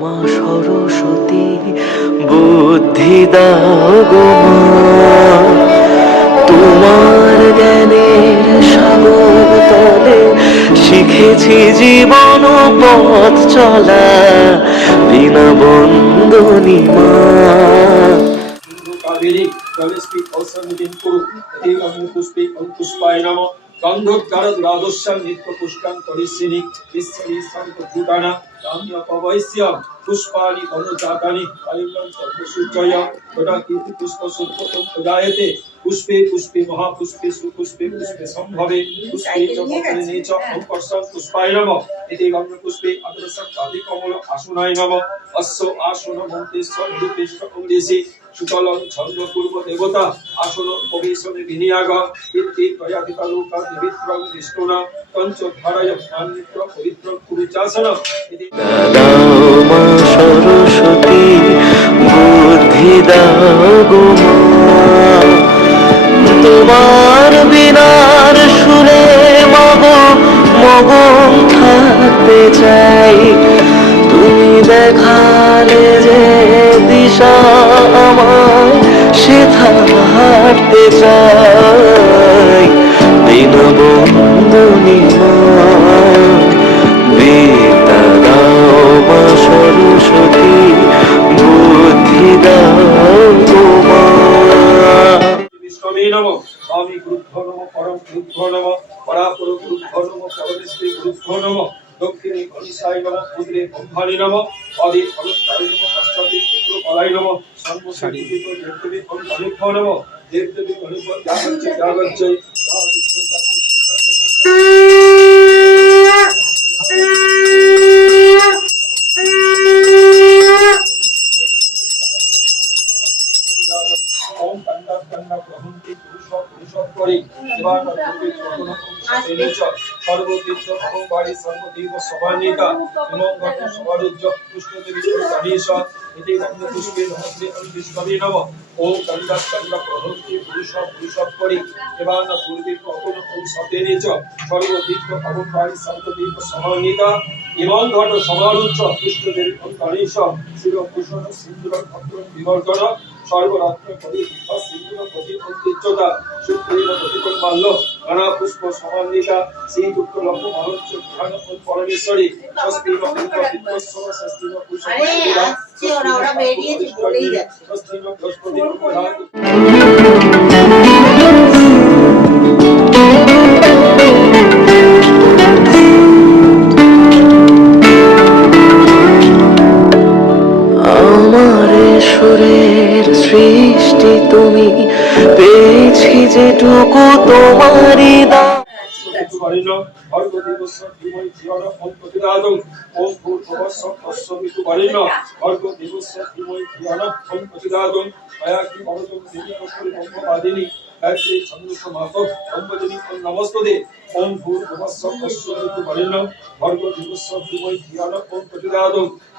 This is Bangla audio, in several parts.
মা সরস্বতী বুদ্ধি দাও গো মা, তোমার জ্ঞানের সাগর তলে শিখেছি জীবন পথ চলা, বিনা বন্দনী মা। কাবেরী জলস্পি ঔষধিন কুরু এতিগম পুষ্পে পুষ্পায় নমঃ গন্ধোদ্গার দ্বাদশাং নিত্য পুষ্পাং করিষ্যিনি বিশ্বরি সর্বভূতানা কাম্য পবৈস্য পুষ্পানি অনুজাতানি কায়ুলং সর্বসূচয় তদা কীর্তি পুষ্প সুপ্তম প্রজায়তে পুষ্পে পুষ্পে মহাপুষ্পে সুপুষ্পে পুষ্পে সম্ভবে পুষ্পে চ পত্রে চ অঙ্কর্ষং পুষ্পায় নমঃ এতিগম পুষ্পে আদর্শং কাদি কমল আসনায় নমঃ অস্য আসন মন্তেশ্বর রূপেষ্ঠ অঙ্গেসি সুতলং ছন্দ পূর্ব দেবতা আসন পবিশনে বিনিয়াগ ইতি প্রয়াতিতা লোকা দেবিত্রং বিষ্ণুনা পঞ্চ ধারায় মান্বিত পবিত্র কুরুচাসন দাও মা সরস্বতী বুদ্ধি দাও গো মা, তোমার বিনার সুরে মগন থাকতে চাই, তুমি দেখালে যে দিশা আমায় সেথা হাঁটতে চাই, বিনা বন্দনী মা। বিদ্যা দাও মা সরস্বতী বুদ্ধি দাও গো মা। বিষ্ণবে নমঃ স্বামী গুরুভ্য নমঃ পরম গুরুভ্য নমঃ পরাপর গুরুভ্য নমঃ পরমেশ্বরী গুরুভ্য নমঃ দক্ষিণে গণেশায় নমঃ উত্তরে ব্রহ্মাণি নমঃ পাদে অলঙ্কারে নমঃ পশ্চাতে পুত্রকলায় নমঃ সর্বসারিতে দেবদেবী গণেভ্য নমঃ দেবদেবী গণেভ্য জাগচ্ছৈ জাগচ্ছৈ ওম কন্ডা কন্ডা প্রহন্তি পুরুষ পুরুষ করে এবার প্রতি কোনো এনেছ সর্বতীর্থ ভগবাড়ি সর্বদেব সভানিকা এবং গত সভারুজ্জ কৃষ্ণদেবী গণেশ এতে গন্ধ পুষ্পে নমস্তে বিষ্ণবে নমঃ ওম কন্ডা কন্ডা প্রহন্তি পুরুষ পুরুষ করে এবার পূর্বে প্রথম ওম সতেনেছ সর্বতীর্থ ভগবাড়ি সর্বদেব সভানিকা এবং ঘট সভারুজ্জ কৃষ্ণদেবী গণেশ শিরভূষণ সিন্দুর ভক্ত বিবর্তন সর্বরত্ন কবি বিভাস সিন্ধুর প্রতি ঐতিহ্যতা সুপ্রিয় প্রতিকূল মাল্য নানা পুষ্প সমান্বিতা শ্রী যুক্ত লক্ষ্য মহোচ্চ ধ্যান পরমেশ্বরী স্বস্তি বিদ্যস্ব স্বস্তি ওরা বেরিয়েছে বলেই যাচ্ছে। স্বস্তি বৃহস্পতি প্রধান সুরের সৃষ্টি তুমি, পেয়েছি যেটুকু তোমারই দান। নমস্তে ওম ভূর্ভুবস্সঃ তস্সবিতু বরেণ্যং ভর্গো দেবস্য ধীমহি ধিয়া ওম প্রচোদয়াৎ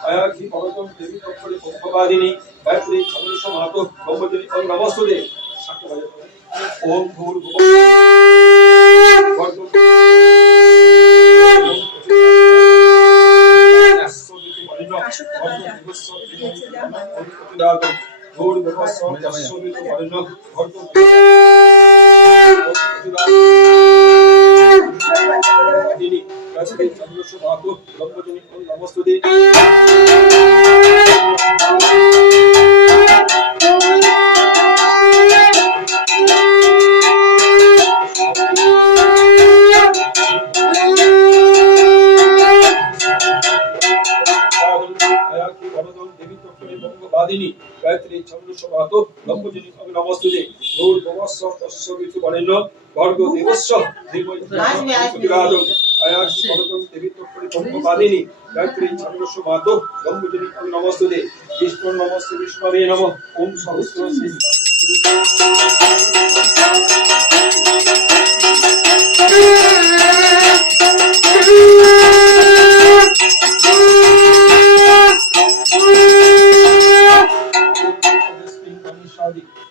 আয়াকি ভবতং দেবী তৎপরে ব্রহ্মবাদিনী গায়ত্রী ছন্দস্য মাতো ব্রহ্মজনী ওম নমস্তে ওম ভূর্ভুবস্সঃ ভর্গো তস্সবিতু বরেণ্যং ভর্গো দেবস্য ধীমহি ধিয়া ওম প্রচোদয়াৎ ভূর্ভুবস্সঃ তস্সবিতু বরেণ্যং ভর্গো চন্দ্রস্য মাতো ব্রহ্মজনী ওম নমস্তে গায়ত্রী ছন্দস্য মাতো ব্রহ্মজনী ওম নমস্তে ভূর্ভুবস্সঃ তস্সবিতু বরেণ্যং ভর্গো দেবস্য ধীমহি ধিয়া ওম আয়াসি ভবতং দেবী তৎপরে ব্রহ্মবাদিনী গায়ত্রী ছন্দস্য মাতো ব্রহ্মজনী ওম নমস্তে বিষ্ণু নমস্তে বিষ্ণবে নমঃ ওম সহস্র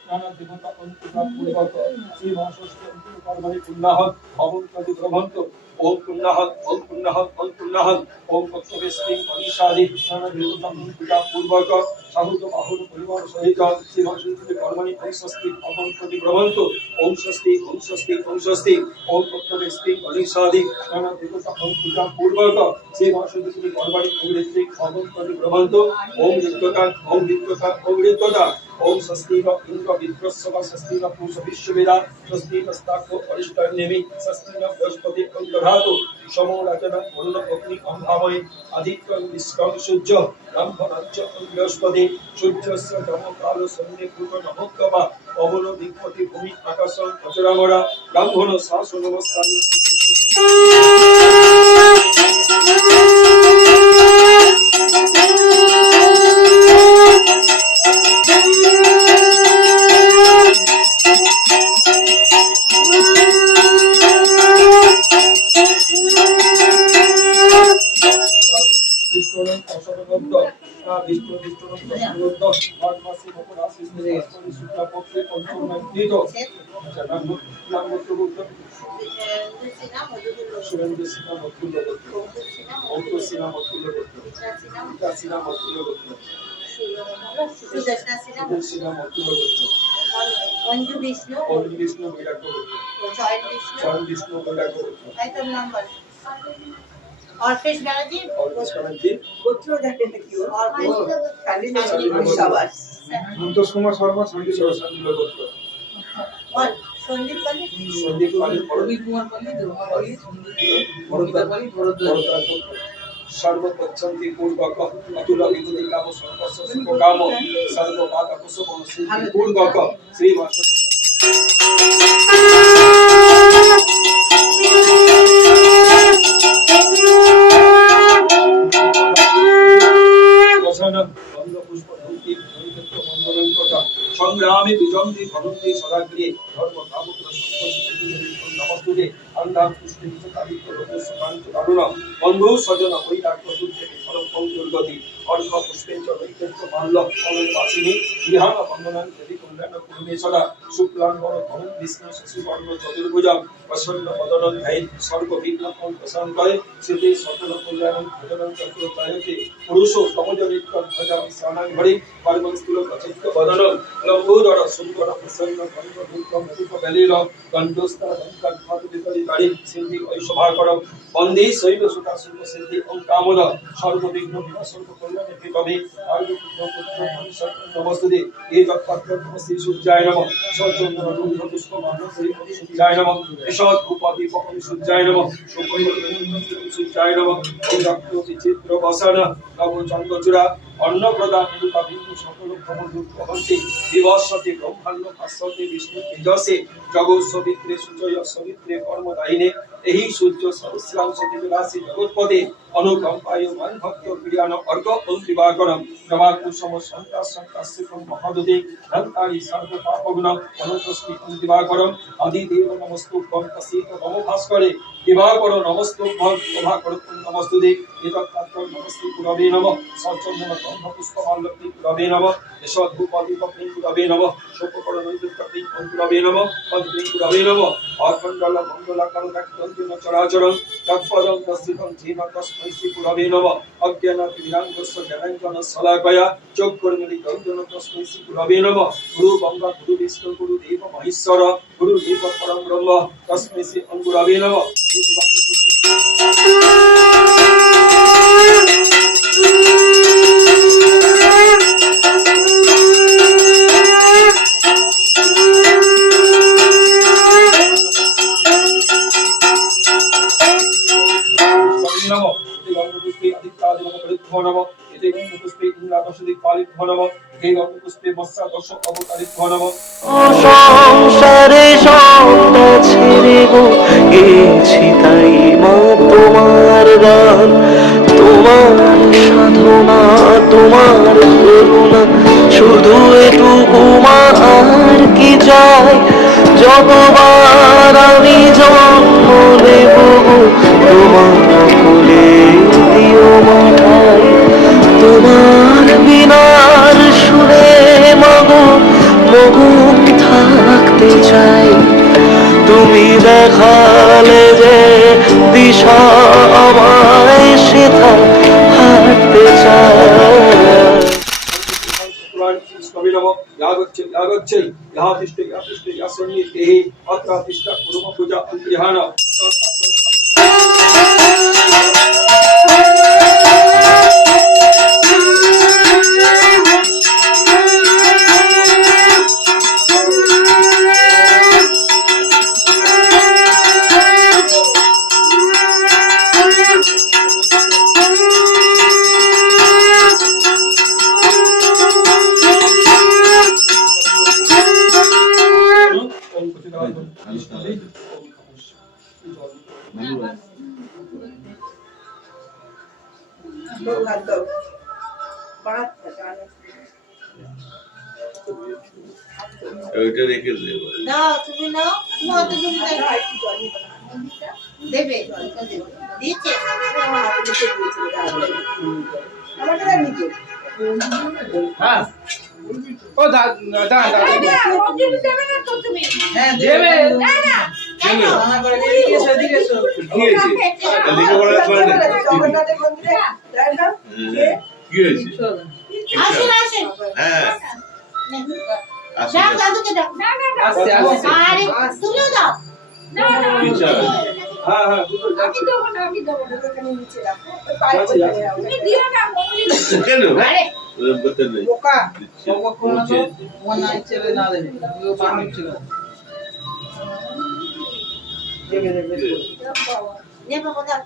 নানা দেবতা অন্তরা পূর্বক শ্রী মহাষষ্ঠী অন্তিম কর্মণি পুণ্যাহত ভবন্তি ব্রহ্মন্ত ওম পুণ্যাহত ওম পুণ্যাহত ওম পুণ্যাহত ওম তৎসবে স্ত্রী অনিশাদি নানা দেবতাম পূজা পূর্বক সাহুত বাহুর পরিবার সহিত শ্রীমৎসুন্দরী কর্মণি ওম স্বস্তি অহং প্রতি ভ্রমন্ত ওম স্বস্তি ওম স্বস্তি ওম স্বস্তি ওম তত্ত্ব স্ত্রী অনিশাদি নানা দেবতাম পূজা পূর্বক শ্রীমৎসুন্দরী কর্মণি ওম স্ত্রী অহং প্রতি ভ্রমন্ত ওম ঋদ্ধতা ওম ঋদ্ধতা ওম ঋদ্ধতা ओम स्वस्ति न इंद्र विद्रस्व स्वस्ति न पूष विश्ववेदा स्वस्ति नस्ताको अरिष्टनेमि स्वस्ति न बृहस्पति अंतधातु समो रचना वरुण अग्नि अंभामय आदित्य विश्वं सूर्य ब्रह्मणश्च बृहस्पति सूर्यस्य धर्मकालो सन्ने पूर्व नमोत्तमा अमन दिक्पति भूमि आकाशं अचरामरा ब्राह्मण शासन नमस्कार অঞ্জু বিষ্ণু চয়ন বিষ্ণু তাই তোর নাম্বার অর্পেশ ব্যানার্জি গোত্র দেখেন নাকি ওর অর্পেশ কালী সবাস সন্তোষ কুমার শর্মা সন্দীপ বল সন্দীপ কালী রবীন্দ্র কুমার পালি ধর্মপালি ভরতার পালি ভরতার सर्वपच्छन्ति पूर्वक अतुल विभूति काम सर्वस्व सुख काम सर्वपाद कुसुम सिद्धि पूर्वक श्री संग्रामे विजन्ति भवन्ति सदाग्रे धर्म कामपुर संपत्ति नमस्तुते अंधार पुष्टि कालिक लोकस्य कांच दारुण बंधु सजन वैराग्य दुर्गे सर्वं दुर्गति अर्घ पुष्पेंच वैकुंठ माल्ल अनल वासिनी विहान बंदनं देवी कल्याण कुरुमे सदा शुक्लांबर धन विष्णु शशिवर्ण चतुर्भुजा प्रसन्न वदनं ध्यान सर्व विघ्नं प्रशान्तये सिद्धि सकल कल्याणं भजनं चतुर्पायते पुरुषो तमजनितं भजामि शरणं हरि परमं स्थूल प्रचित्त वदनं लंबोदर सुंदर प्रसन्न कंठ दुर्ग मधुप बलिर कंठस्थ लंका भात विपरि गाड़ी सिद्धि ऐशभाकरं वंदे शैल सुता सुख सिद्धि ओं कामद सर्व विघ्न विनाशक कल्याण कवि आर्य पुत्र नमस्ते ये जगत्पत्र श्री सूर्याय नमः सचंद्र रुद्र पुष्प मान श्री सूर्याय नमः ईशाद उपाधि पवन सूर्याय नमः शुक्र सूर्याय नमः ओं रक्त विचित्र वसन नव चंद्रचूड़ा अन्न प्रदान रूपा बिंदु सकल प्रमोद भवन्ति विवस्वति ब्रह्मांड भास्वति विष्णु तेजसे जगत सवित्रे सुजय सवित्रे कर्मदायिने एहि सूर्य सहस्रांश दिवराशि जगत्पते अनुकंपाय मान भक्त प्रियान अर्घ अंतिवाकरम नवा कुसुम संता संतासिकम महादुते धन्तानि सर्व पापगुण अनन्तस्मि अंतिवाकरम आदि देव नमस्तुभ्यं तसीत नमो भास्करे दिवाकर नमस्तुभ्यं प्रभाकर नमस्तुते एतत्पात्र नमस्ते पुरवे नमः सचंदन गंध पुष्पमाल्यति पुरवे नमः यशोधूपादि पत्नी पुरवे नमः शोककर नैवेद्यति पुरवे नमः पद्मी पुरवे नमः आर्कंडल मंगलाकर रक्तंजन चराचरं तत्पदं तस्थितं जीव तस्मै श्री पुरवे नमः अज्ञानाति विरांगस्य ज्ञानांजन शलाकया चोक्कर्मणि गंजन तस्मै श्री पुरवे नमः गुरु गंगा गुरु विष्णु गुरु देव महेश्वर गुरु देव परम ब्रह्म तस्मै श्री अंगुरवे नमः সংসারে সবটা ছেড়ে গো গেছি তাই মা তোমার গান তোমার সাধনা তোমার করুণা শুধু এটুকু মা আর কি চাই যতবার আমি জন্ম নেব গো তোমার কোলে দিও মাথায় তোমার বিনার সুরে মাগো মগন থাকতে চাই তুমি দেখালে যে দিশা আমায় সেথা গচ্ছই ইহা তিষ্ঠ ইহা তিষ্ঠ ইহা সন্নিধেহি অত্র তিষ্ঠ কুর্ম পূজা অন্তরিহান ওইটা রেখে দেবো। নাও তুমি নাও, তুমি অত জমি দেবে দিয়েছে হ্যাঁ ও দা দা দা হ্যাঁ দেবে কেন? কি হয়েছে? লেখাপড়া করে না? কি হয়েছে? আসেন আসেন হ্যাঁ আসি ডাক দাদুকে ডাক আস্তে আস্তে আরে তুমিও দাও বিচার হ্যাঁ হ্যাঁ দুটো যাচ্ছে কেন আরে বলতে নেই কোনো তো মনে ইচ্ছে না দেবে ও পানি ছিল নে বাবা দাও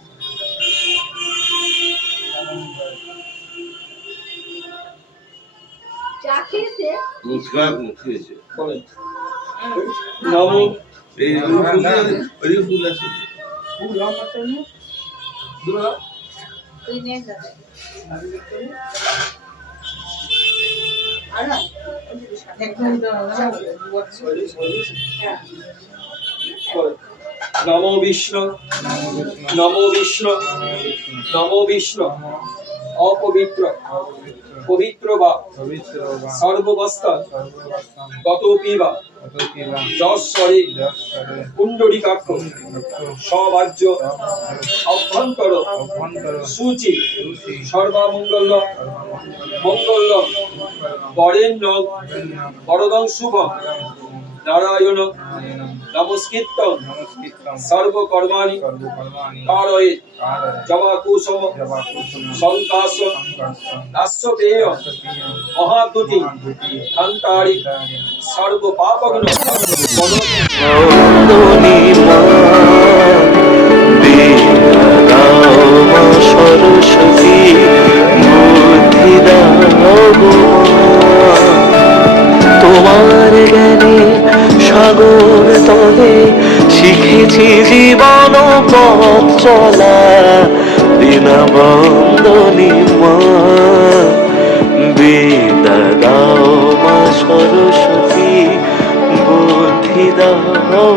মুস্কান কি হয়েছে? নমো এই ফুল আছে তুই নে দাদা আর না একদম নমো বিষ্ণু নমো বিষ্ণু নমো বিষ্ণু অপবিত্র পবিত্র বা সর্ববস্থা গতপি বা যশ্বরে কুণ্ডলিকাক্ষ সবাজ্য অভ্যন্তর সূচি সর্বমঙ্গল মঙ্গল বরেণ্য বরদং শুভ নারায়ণ নমস্কৃত সর্বকর্মাণি কারয়ে জবাকুসুম সংকাশ নাস্যপেয় মহাদুতি খান্তারি সর্বপাপগ্ন বন্দনী মা বিদ্যা দাও মা সরস্বতী বুদ্ধি দাও গো মা তোমার জ্ঞানে সাগর তলে শিখেছি জীবন পথ চলা বিনা বন্দনী মা বিদ্যা দাও মা সরস্বতী বুদ্ধি দাও